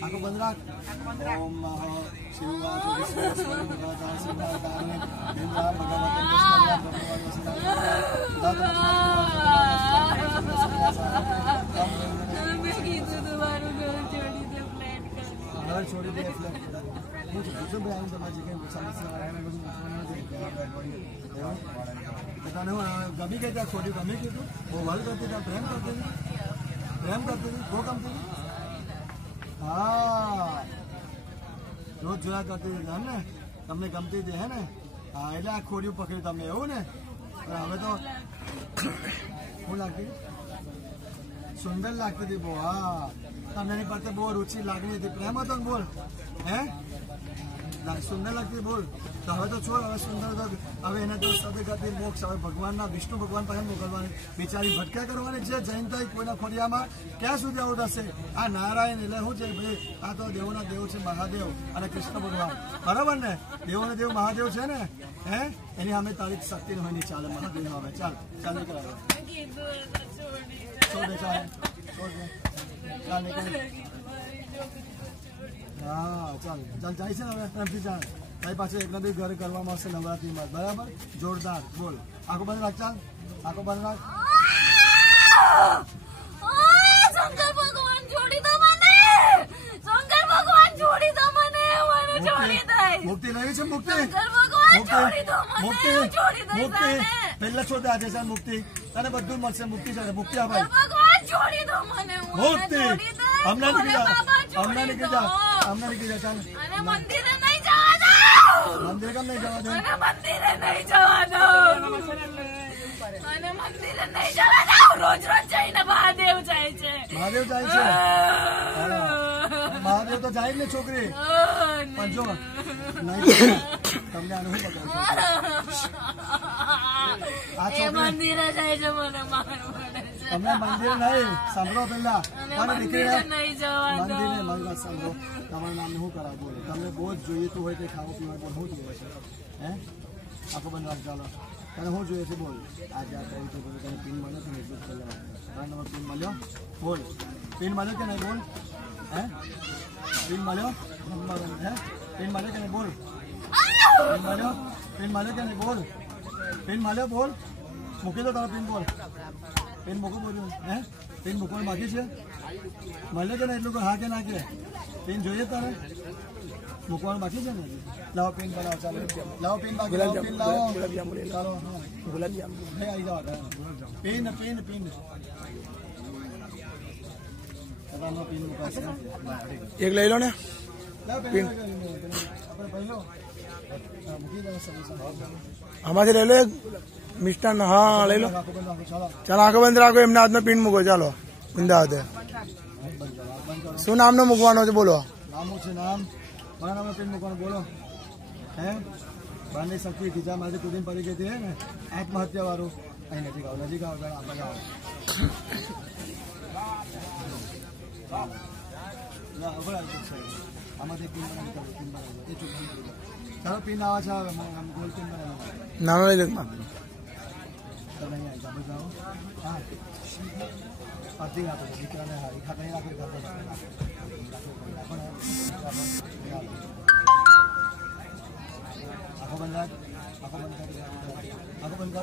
आंखो बंद रख। ओम नमः शिवाय विष्णुवदाय शिवाय इंद्रा भगवते घर छोड़ी दे फ्लैट मुझे जो बयान करना चाहिए समस्या आ रहा है मुझे बताने हो गमी के क्या छोड़ी गमी के तो वो वाल करते थे प्रेम करते थे वो कम थे हाँ रोज जोया करते थे ने तमने गमती थी है ने हाँ એટલે આ ખોડિયું પકડી તમે એવું ને હવે તો હું લાગતી સુંદર લાગતી હતી બહુ હા તમને એની પાસે બહુ રુચિ લાગણી હતી પ્રેમ હતો ને બોલ હે સુંદર લાગતી બોલ તો હવે તો છોડ હવે સુંદર તો હવે એને તો સાથે કરતી મોક્ષ હવે ભગવાનના વિષ્ણુ ભગવાન પાસે મોકલવાની બિચારી ભટકા કરવાની છે જૈન થઈ કોઈના ખોડિયામાં ક્યાં સુધી આવું થશે આ નારાયણ એટલે શું છે ભાઈ આ તો દેવોના દેવ છે મહાદેવ અને કૃષ્ણ ભગવાન બરાબર ને દેવોના દેવ મહાદેવ છે ને હે એની સામે તારીખ શક્તિ હોય નહીં ચાલે મહાદેવ હવે ચાલ ચાલ નીકળાવે છોડ દે ચાલ છોડ દે ચાલ નીકળ હા ચાલ ચાલ જાય છે ને હવે એમથી ચાલ તારી પાસે એકલા બી ઘરે કરવામાં આવશે નવરાત્રીમાં બરાબર જોરદાર બોલ આંખો બંધ રાખ ચાલ આંખો બંધ રાખ શંકર ભગવાન છોડી દો મને શંકર ભગવાન છોડી દો મને છોડી દે મુક્તિ લેવી છે મુક્તિ શંકર ભગવાન છોડી દો મને છોડી દે મુક્તિ પહેલા છોડ આજે ચાલ મુક્તિ તને બધું મળશે મુક્તિ છે મુક્તિ આ ભાઈ ભગવાન છોડી દો મને મુક્તિ હમણાં નીકળી જા હમણાં નીકળી જા ચાલ અને મંદિરે નહીં જવા દો મંદિર કેમ નહીં જવા દો અને મંદિરે નહીં જવા દો અને મંદિરે નહીં જવા દો રોજ રોજ જઈને મહાદેવ જાય છે મહાદેવ જાય છે મહાદેવ તો જાય જ ને છોકરી પણ જો નહીં તમને આનું શું બતાવું આ છોકરી મંદિરે જાય છે મને મારવું પડે છે તમને મંદિર નહીં સાંભળો પેલા પણ મંદિરે નહીં જવા દો મંદિરે મારી વાત સાંભળો તમારું નામ શું કરાવ બોલો તમને બહુ જ જોઈએ તું હોય તે ખાવું પીવું બોલ શું જોઈએ છે હે આખો બંધ રાખ ચાલો તને શું જોઈએ છે બોલ આજે આ કહ્યું હતું તને પિન મળ્યો છે ને એટલું જ પહેલાં નંબર પિન મળ્યો બોલ પિન મળ્યો કે નહીં બોલ હે પિન મળ્યો હે પિન મળ્યો કે નહીં બોલ પિન મળ્યો કે નહીં બોલ પિન મળ્યો બોલ મૂકી દો તારો પિન બોલ પિન મૂકું બોલ્યું હે પિન મૂકવાનું બાકી છે મળે કે ને એટલું હા કે ના કે પિન જોઈએ તારે મૂકવાનું બાકી છે ને લાવો પિન બનાવો ચાલો લાવો પિન બાકી લાવો પિન લાવો ચાલો હા ગુલાબજામ હે આવી જાવ પિન પિન પિન તમારો પિન મૂકાશે એક લઈ લો ને પિન આપણે પહેલો મૂકી દો આમાંથી લઈ લો મિષ્ટાન હા લઈ લો ચાલો આંખો બંધ રાખો એમના હાથમાં પિન મૂકો ચાલો અમદાવાદ શું નામનો મૂકવાનો છે બોલો નામ છે નામ મારા નામે પિન મૂકવાનું બોલો હે બાંધી શક્તિ ખીચા માંથી કુદીન પડી ગઈ હતી ને આત્મહત્યા વાળું અહીં નજીક આવો આપણે આવો આમાંથી પિન બનાવી ચાલો પિન આવે છે હવે ગોલ પિન બનાવી નાનો લઈ લો હા અડધી રાખો દીકરાને હારી ખાતા રાખો આખો બંધ આખો બંધ